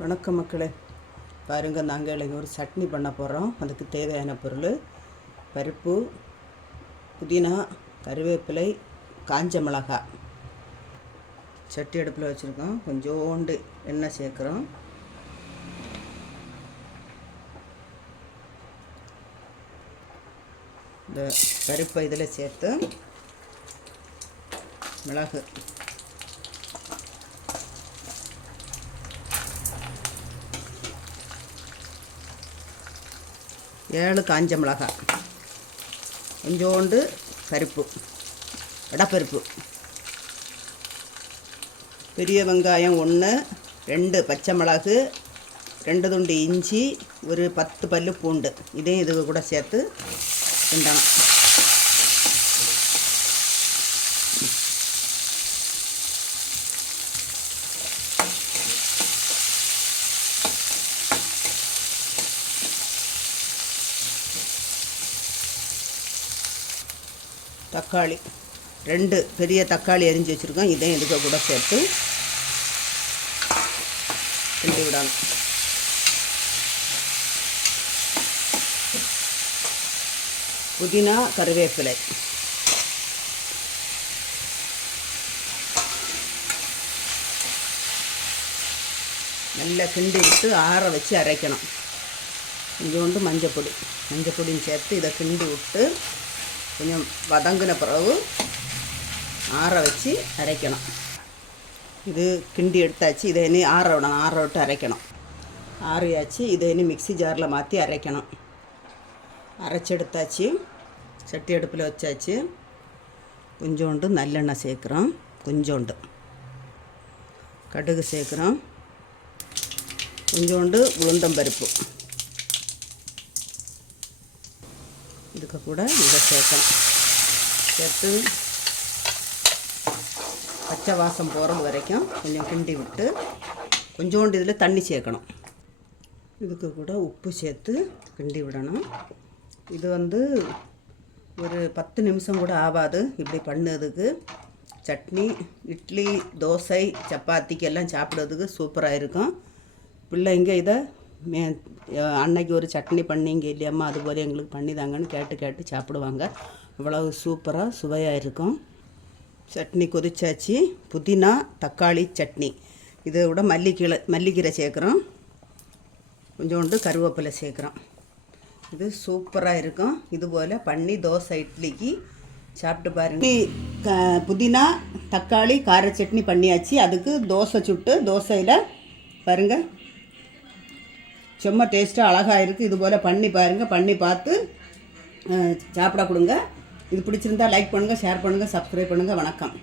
வணக்கம் மக்களே. பாருங்க நாங்கள் இன்றைக்கி ஒரு சட்னி பண்ண போகிறோம் அதுக்கு தேவையான பொருள் பருப்பு புதினா கருவேப்பிலை காஞ்ச மிளகாய் சட்டி அடுப்பில் வச்சுருக்கோம். கொஞ்சோண்டு எண்ணெய் சேர்க்குறோம். இந்த பருப்பை இதில் சேர்த்து மிளகு ஏழு காஞ்ச மிளகாய் கொஞ்சோண்டு பருப்பு வடப்பருப்பு பெரிய வெங்காயம் ஒன்று ரெண்டு பச்சை மிளகு ரெண்டு துண்டு இஞ்சி ஒரு பத்து பல்லு பூண்டு. இதையும் இது கூட சேர்த்து கிண்டணும். தக்காளி. ரெண்டு பெரிய தக்காளி அரிஞ்சு வச்சுருக்கோம். இதையும் இதுக்கு கூட சேர்த்து கிண்டி விடணும். புதினா கருவேப்பிலை. நல்லா கிண்டி விட்டு ஆற வச்சு அரைக்கணும். கொஞ்சோண்டு மஞ்சப்பொடி. மஞ்சப்பொடியும் சேர்த்து இதை கிண்டி விட்டு கொஞ்சம் வதங்கின பிறகு ஆற வச்சு அரைக்கணும். இது கிண்டி எடுத்தாச்சு இதை இனி ஆற விடணும் ஆற விட்டு அரைக்கணும். ஆறியாச்சு இதை இனி மிக்சி ஜாரில் மாற்றி அரைக்கணும். அரைச்சி எடுத்தாச்சு சட்டி அடுப்பில் வச்சாச்சு. கொஞ்சோண்டு நல்லெண்ணெய் சேர்க்குறோம் கொஞ்சோண்டு. கடுகு சேர்க்குறோம். கொஞ்சோண்டு உளுந்தம்பருப்பு. இதுக்கு கூட இதை சேர்க்கணும் சேர்த்து பச்சை வாசம் போகிறது வரைக்கும் கொஞ்சம் கிண்டி விட்டு கொஞ்சோண்டு இதில் தண்ணி சேர்க்கணும். இதுக்கு கூட உப்பு சேர்த்து கிண்டி விடணும். இது வந்து ஒரு பத்து நிமிஷம் கூட ஆகாது. இப்படி பண்ணதுக்கு சட்னி இட்லி தோசை சப்பாத்திக்கு எல்லாம் சாப்பிட்றதுக்கு சூப்பராக இருக்கும். பிள்ளைங்க இதை மே அன்னைக்கு ஒரு சட்னி பண்ணிங்க இல்லையம்மா அதுபோல் எங்களுக்கு பண்ணி தாங்கன்னு கேட்டு கேட்டு சாப்பிடுவாங்க. இவ்வளவு சூப்பராக சுவையாக இருக்கும். சட்னி கொதிச்சாச்சு. புதினா தக்காளி சட்னி. இதை விட மல்லிக்கீரை மல்லிக்கீரை சேர்க்குறோம். கொஞ்சோண்டு கருவேப்பிலை சேர்க்குறோம். இது சூப்பராக இருக்கும். இதுபோல் பண்ணி தோசை இட்லிக்கு சாப்பிட்டு பாருங்க. க புதினா தக்காளி கார சட்னி பண்ணியாச்சு. அதுக்கு தோசை சுட்டு தோசையில் பாருங்கள் செம்ம டேஸ்ட்டாக அழகாக இருக்குது இது போல் பண்ணி பாருங்கள் பண்ணி பார்த்து சாப்பிட கொடுங்க. இது பிடிச்சிருந்தா லைக் பண்ணுங்கள் ஷேர் பண்ணுங்கள் சப்ஸ்கிரைப் பண்ணுங்கள் வணக்கம்.